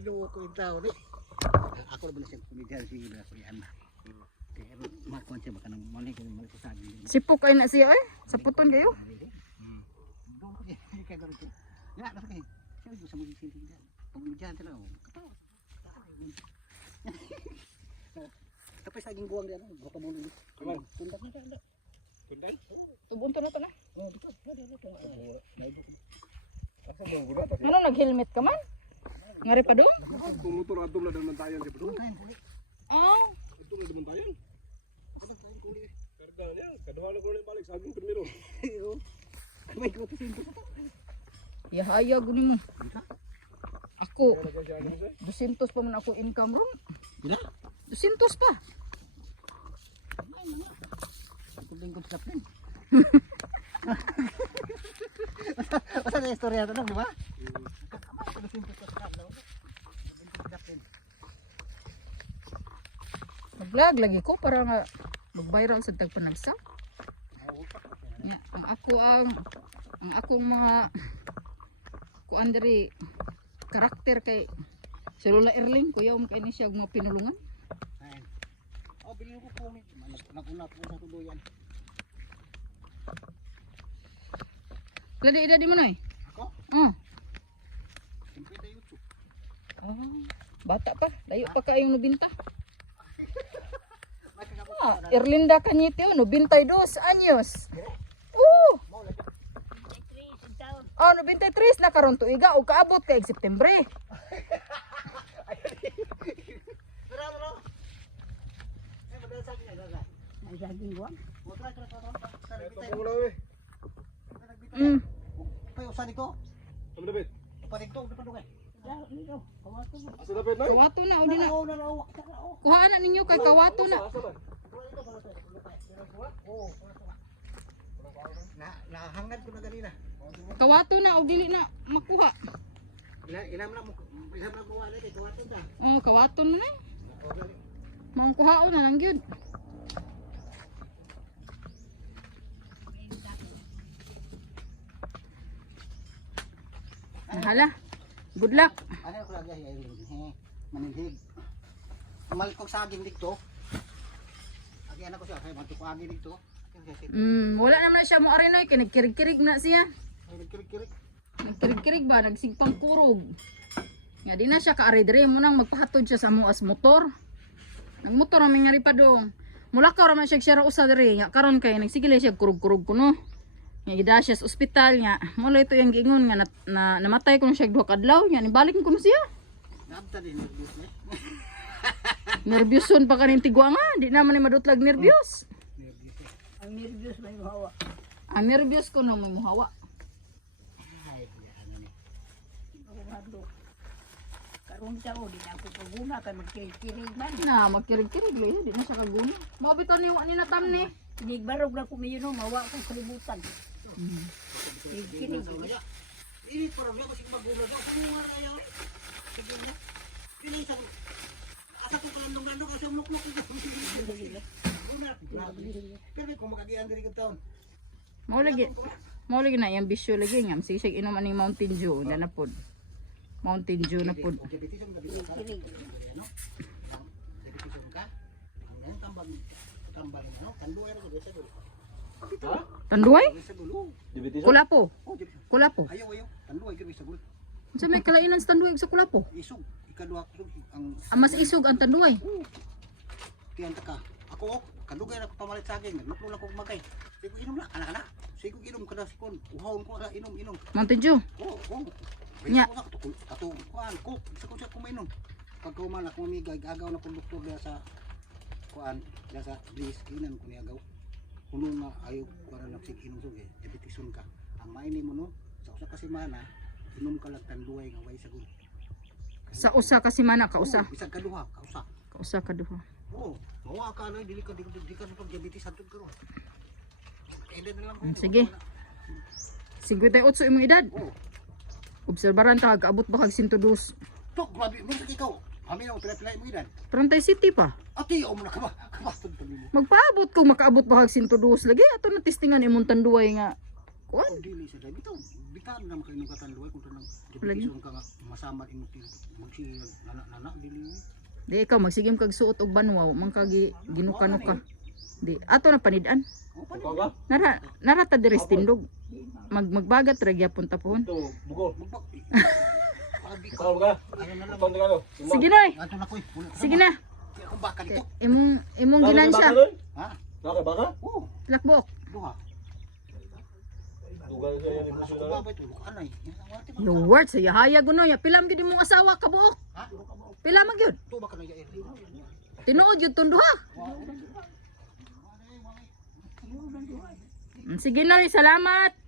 Kinuha ko yung tao ni. Ako na ba na siyang kumidyan si Ila ko yan. Kaya makuha siya baka nang malay ko yung malasasagin. Sipok ay na siya eh. Sa puton kayo. Doon ko siya. Kaya gano'n siya. Yan, nasa kayo. Siya gusto mo yung sintindihan. Pag kumidyan sila, katawa. Tapos saging guwang diyan, baka mo nung tundak na siya. Kunday? Tubunto na to na. Oh, betul. Ano nag-helmet ka man? Ngari pa doon? Kung motor adom na daman tayo sa bro. Ah. Adom na daman tayo. Karga niya, kaduha na ko na balik sa agong primero. May ko tin ko. Ya haya guni mo. Ako Kaya na siya ano siya. 200 pa man ako income ron. Bila? 200 pa. Kuling ko sa plan. Masa na istorya to, di ba? Mag-vlog lagi ko para nga mag-viral sa tagpanagsa. Ya, ang akong mga kuan diri karakter kay si Lola Erling kuya kay ni siya og mga pinulungan. Ayun. Oh, bilhin ko po ni. Naguna po sa tuloyan. Ladi edad di mo noy? Ako? Oh. 58. Oh, bata pa, layo pa kayong nubinta. Ah, Erlinda Cañete, 92 anyos. Oh, 93 na karon tuiga o kaabot kay Septembre. Ay saging guwang. Ito mo na we. Payo sa dito. Ano David? Paring to, depan dugay. Dito. Kawato mo. Asa David na? Kawato na o di na. Na. Kuhaan na ninyo kay kawato na. Asa ba? Nahangad ko na ganina. Kawato na o dili na makuha. Ilam na mo wala kay kawato ta. Oh, kawato na na. Maong kuhaon na lang gyud. Hala. Good luck. Ano ko lagi ay manilhig. Mal ko saging dito. Agi anak ko siya kay mantuk agi dito. Wala naman siya mo arinoy kay nagkirig-kirig na siya. Ay nagkirik-kirik. Nagkirig-kirig ba nagsigpang kurog. Nga di na siya kaari dire mo nang magpahatod siya sa muas motor. Nang motor ang mingari pa dong. Mula ka raman siya ra usa dire nya karon kay nagsigile siya kurog-kurog kuno. Nga gida siya sa ospital nya. Mula ito yung giingon nga namatay kuno siya duha ka adlaw nya nibalik kuno siya. Nabta din nervous ni. Nerbyuson pa kanin tigwa nga, di naman ni madutlag nervyos. Ang nervous may hawa. Ang nervyos ko no may muhawa. Ay ano ni. Karon sa o, di na ako paguna kay magkikirig man. Na magkirig-kirig lo di na siya kaguna. Mao bitaw ni wa ni natam ni. Kinigbarog na kumiyo no, mawa kong kalibutan. Kirig-kirig. Ini para mo kasi magula daw kung mga ayaw. Sige mo. Pili sa asa ko kalandong-landong kasi umluklok ko. Pero kung makagian diri ka taon. Mao lagi na yung bisyo lagi nga sige siya inom aning Mountain Dew na pod. Mountain Dew na pod. Diabetes ang gabi. Ano? Diabetes ka? Ang tambang ano? Tanduay ra sa dulo. Ha? Tanduay? Sa dulo. Diabetes? Kulapo. Oh, diabetes. Kulapo. Ayaw. Tanduay gyud sa dulo. Unsa may kalainan sa tanduay ug sa kulapo? Isog. Ikaduha ko ang Mas isog ang tanduay. tiyan ta ka. Ako kadugay ra ko pamalit saging. Nagluklo lang ko magkay. Sigo inom na ana. Sigo inom kada sikon. Uhawon ko ra inom. Mountain Dew. Oo. Nya. Ato kuan ko. Sa ko siya kumainom. Pag kuman ako amiga agaw na kong doktor diya sa kuan diya sa Bliss kinan ko ni agaw. Kuno nga ayo para na sig inom sug diabetison ka. Ang maini mo no sa usa ka semana inom ka lang tanduay nga way sagol. Sa usa ka semana ka usa. Bisag kaduha, kausa. Kausa ka duha. Oo. Mawa ka na dili ka sa diabetes hantud karon. Ende na lang ko. Sige. 58 imong edad. Oo. Obserbaran ta kaabot ba kag 102. Tok grabe mo sa ikaw. Kami na pila-pila mo idan. Prantay City pa. Ati o mo na kabastod pa nimo. Magpaabot kung makaabot ba kag 102 lagi ato na testingan imong tanduay nga. Kuan dili sa dili to. bitaan na makainong katanduay kung tanang Wala depression ka nga masama imo magsi nana dili. Di ikaw magsigim kag suot og banwaw man kag ginukano ka. Di ato na panidan. O pa Ikaw ba? Nara ta diri tindog. Magbagat ra gyapon tapon. Ito, bugo. magbak. Abi ka. Ikaw ba? Ano na lang. Ikaw na ano? Sige na. Ato na koy. Sige na. Kung baka dito. Imong ginansya. Ha? Baka, baka? Oo. Lakbok. Duha. Dugan siya yung negosyo Kung na. babay to anay. Your word sa yahaya guno ya. Pilam gyud imong asawa kabuok. Ha? Pila man gyud. To baka na yair. Tinuod gyud tunduha. Sige na, salamat.